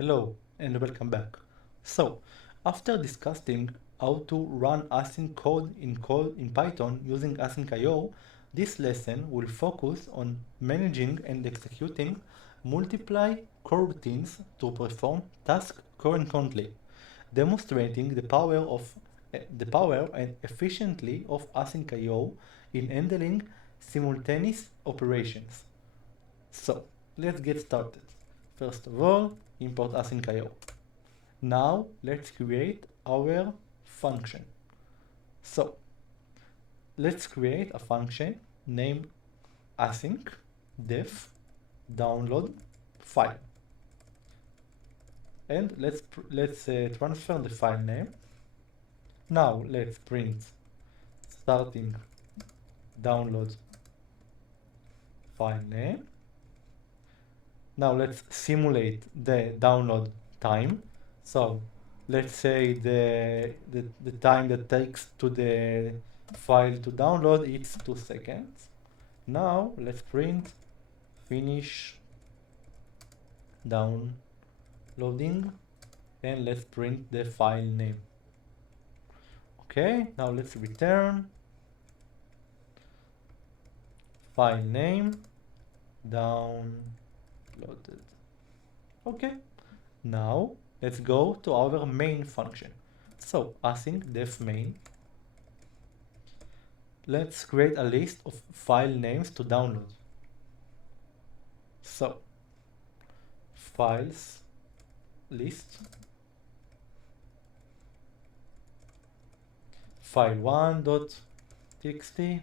Hello and welcome back. So, after discussing how to run async code in Python using async.io, this lesson will focus on managing and executing multiple coroutines to perform tasks concurrently, demonstrating the power and efficiently of async.io in handling simultaneous operations. So, let's get started. First of all, import async.io. Now, let's create our function. So, let's create a function named async def download file. And let's transfer the file name. Now, let's print starting download file name. Now let's simulate the download time. So let's say the time that takes to the file to download it's 2 seconds. Now let's print finish downloading and let's print the file name. Okay, now let's return file name downloaded. Okay, now let's go to our main function. So async def main. Let's create a list of file names to download. So files list file1.txt,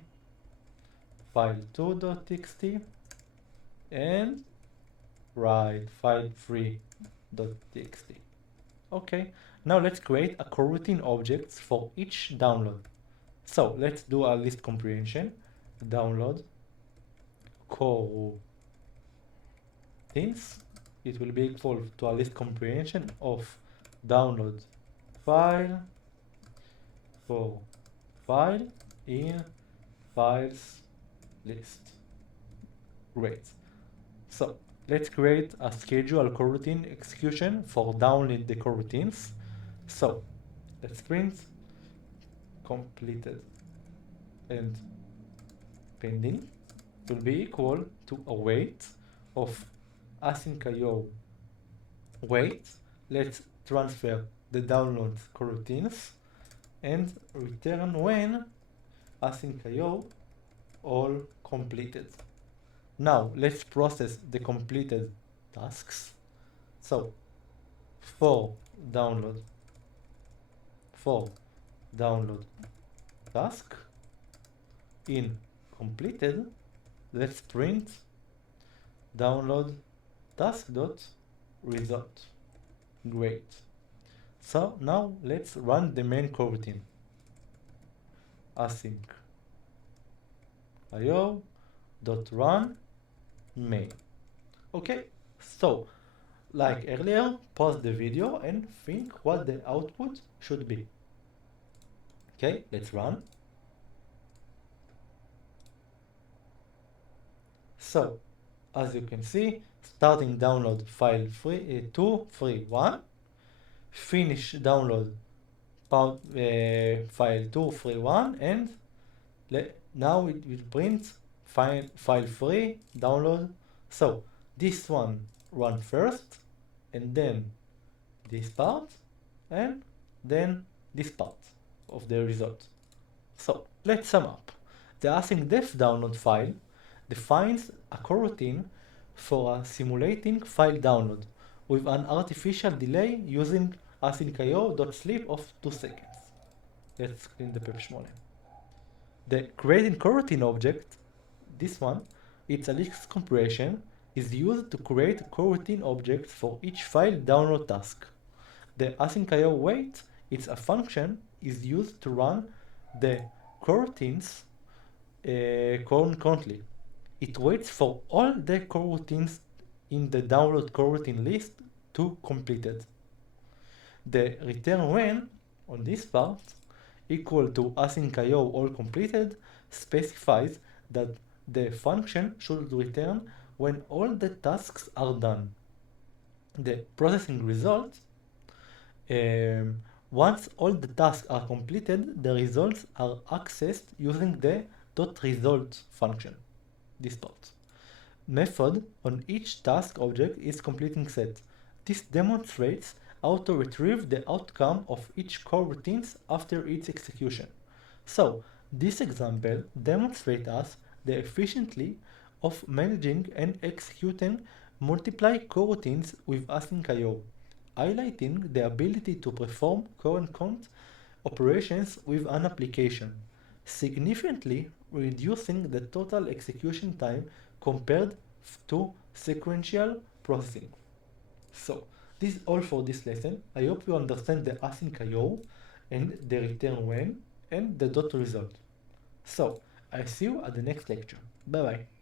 file2.txt, and write file3.txt. Okay, now let's create a coroutine objects for each download. So let's do a list comprehension. Download coroutines. It will be equal to a list comprehension of download file for file in files list. Great. So let's create a schedule coroutine execution for download the coroutines. So let's print completed and pending will be equal to a wait of async.io wait. Let's transfer the download coroutines and return when async.io all completed. Now let's process the completed tasks. So for download task in completed, let's print download task dot result. Great. So now let's run the main coroutine. Async io dot run main. Okay, so like earlier, pause the video and think what the output should be. Okay, let's run. So as you can see, starting download file 231, finish download file 231, and now it will print file 3 download. So this one run first, and then this part, and then this part of the result. So let's sum up. The async def download file defines a coroutine for a simulating file download with an artificial delay using async.io.sleep of 2 seconds. Let's clean the pep 8. The creating coroutine object, this one, it's a list compression, is used to create coroutine objects for each file download task. The async.io wait, it's a function, is used to run the coroutines concurrently. It waits for all the coroutines in the download coroutine list to completed. The return when on this part equal to async.io all completed specifies that the function should return when all the tasks are done. the processing results, um, once all the tasks are completed, the results are accessed using the .result function, this part. Method on each task object is completing set. This demonstrates how to retrieve the outcome of each coroutines after its execution. So, this example demonstrates us the efficiency of managing and executing multiple coroutines with async I/O, highlighting the ability to perform concurrent operations with an application, significantly reducing the total execution time compared to sequential processing. So, this is all for this lesson. I hope you understand the async I/O and the return when and the dot result. So, I see you at the next lecture. Bye bye.